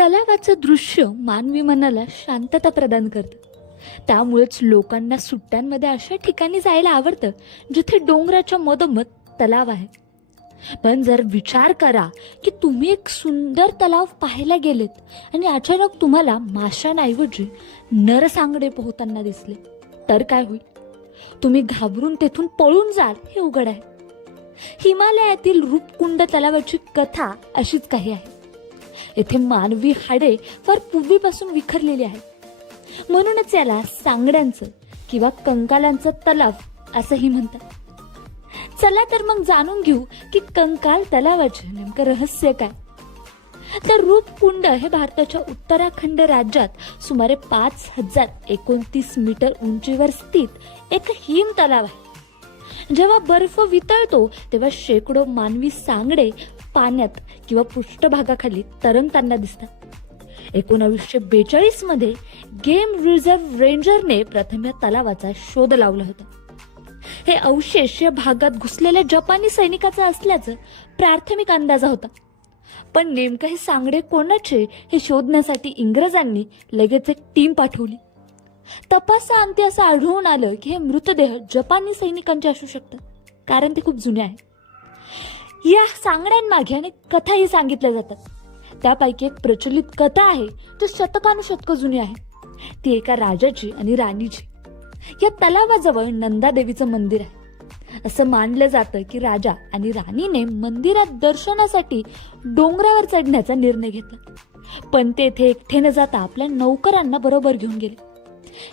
तलावाचं दृश्य मानवी मनाला शांतता प्रदान करतं. त्यामुळेच लोकांना सुट्ट्यांमध्ये अशा ठिकाणी जायला आवडतं जिथे डोंगराच्या मधोमध तलाव आहे. पण जर विचार करा की तुम्ही एक सुंदर तलाव पाहायला गेलेत आणि अचानक तुम्हाला माशांऐवजी नरसांगडे पोहताना दिसले, तर काय होईल? तुम्ही घाबरून तेथून पळून जाल हे उघड आहे. हिमालयातील रूपकुंड तलावाची कथा अशीच काही आहे. येथे मानवी हाडे फार पूर्वीपासून विखरलेली आहेत. म्हणूनच याला सांगड्यांचं किंवा कंकालांचं तलाव असंही म्हणतात. चला तर मग जाणून घेऊ की कंकाल तलावाचे नेमकं रहस्य काय. तर रूपकुंड हे भारताच्या उत्तराखंड राज्यात सुमारे 5029 मीटर उंचीवर स्थित एक हिम तलाव आहे. जेव्हा बर्फ वितळतो तेव्हा शेकडो मानवी सांगडे पाण्यात किंवा पृष्ठभागाखाली तरंगताना दिसतात. 1942 मध्ये गेम रिझर्व्ह रेंजरने प्रथम या तलावाचा शोध लावला होता. हे अवशेष या भागात घुसलेल्या जपानी सैनिकाचा असल्याचं प्राथमिक अंदाजा होता. पण नेमकं हे सांगडे कोणाचे हे शोधण्यासाठी इंग्रजांनी लगेच एक टीम पाठवली. तपासाअंती असं आढळून आलं की हे मृतदेह जपानी सैनिकांचे असू शकतात, कारण ते खूप जुने आहेत. या सांगड्यांमागे अनेक कथाही सांगितल्या जातात. त्यापैकी एक प्रचलित कथा आहे जी शतकानुशतकं जुनी आहे. ती एका राजाची आणि राणीची. या तलावाजवळ नंदादेवीचं मंदिर आहे. असं मानलं जातं की राजा आणि राणीने मंदिरात दर्शनासाठी डोंगरावर चढण्याचा निर्णय घेतला, पण ते येथे एकटे न जाता आपल्या नौकरांना बरोबर घेऊन गेले.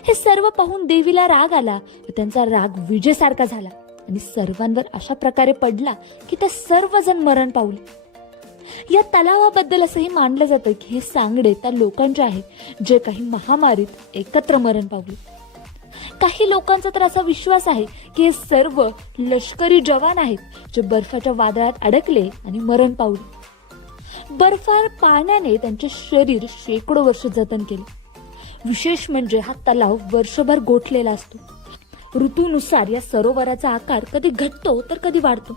हे सर्व पाहून देवीला राग आला व त्यांचा राग विजेसारखा झाला आणि सर्वांवर अशा प्रकारे पडला की ते सर्वजण मरण पावले. या तलावाबद्दल असंही मानलं जातं की हे सांगडे त्या लोकांचे आहेत जे काही महामारीत एकत्र मरण पावले. काही लोकांचा तर असा विश्वास आहे की हे सर्व लष्करी जवान आहेत जे बर्फाच्या वादळात अडकले आणि मरण पावले. बर्फाळ पाण्याने त्यांचे शरीर शेकडो वर्ष जतन केले. विशेष म्हणजे हा तलाव वर्षभर गोठलेला असतो. ऋतूनुसार या सरोवराचा आकार कधी घटतो तर कधी वाढतो.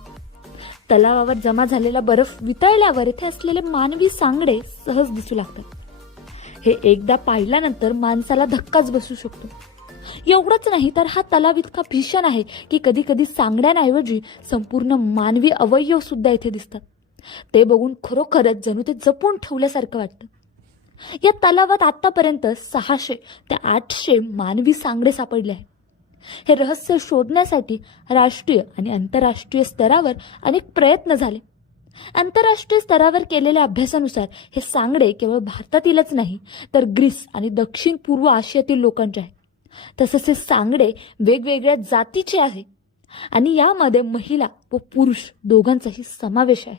तलावावर जमा झालेला बर्फ वितळल्यावर इथे असलेले मानवी सांगडे सहज दिसू लागतात. हे एकदा पाहिल्यानंतर माणसाला धक्काच बसू शकतो. एवढंच नाही तर हा तलाव इतका भीषण आहे की कधी कधी सांगड्यांऐवजी संपूर्ण मानवी अवयव सुद्धा इथे दिसतात. ते बघून खरोखरच जणू ते जपून ठेवल्यासारखं वाटतं. या तलावात आतापर्यंत 600 ते 800 मानवी सांगडे सापडले आहेत. हे रहस्य शोधण्यासाठी राष्ट्रीय आणि आंतरराष्ट्रीय स्तरावर अनेक प्रयत्न झाले. आंतरराष्ट्रीय स्तरावर केलेल्या अभ्यासानुसार हे सांगडे केवळ भारतातीलच नाही तर ग्रीस आणि दक्षिण पूर्व आशियातील लोकांचे आहेत. तसंच हे सांगडे वेगवेगळ्या जातीचे आहे आणि यामध्ये महिला व पुरुष दोघांचाही समावेश आहे.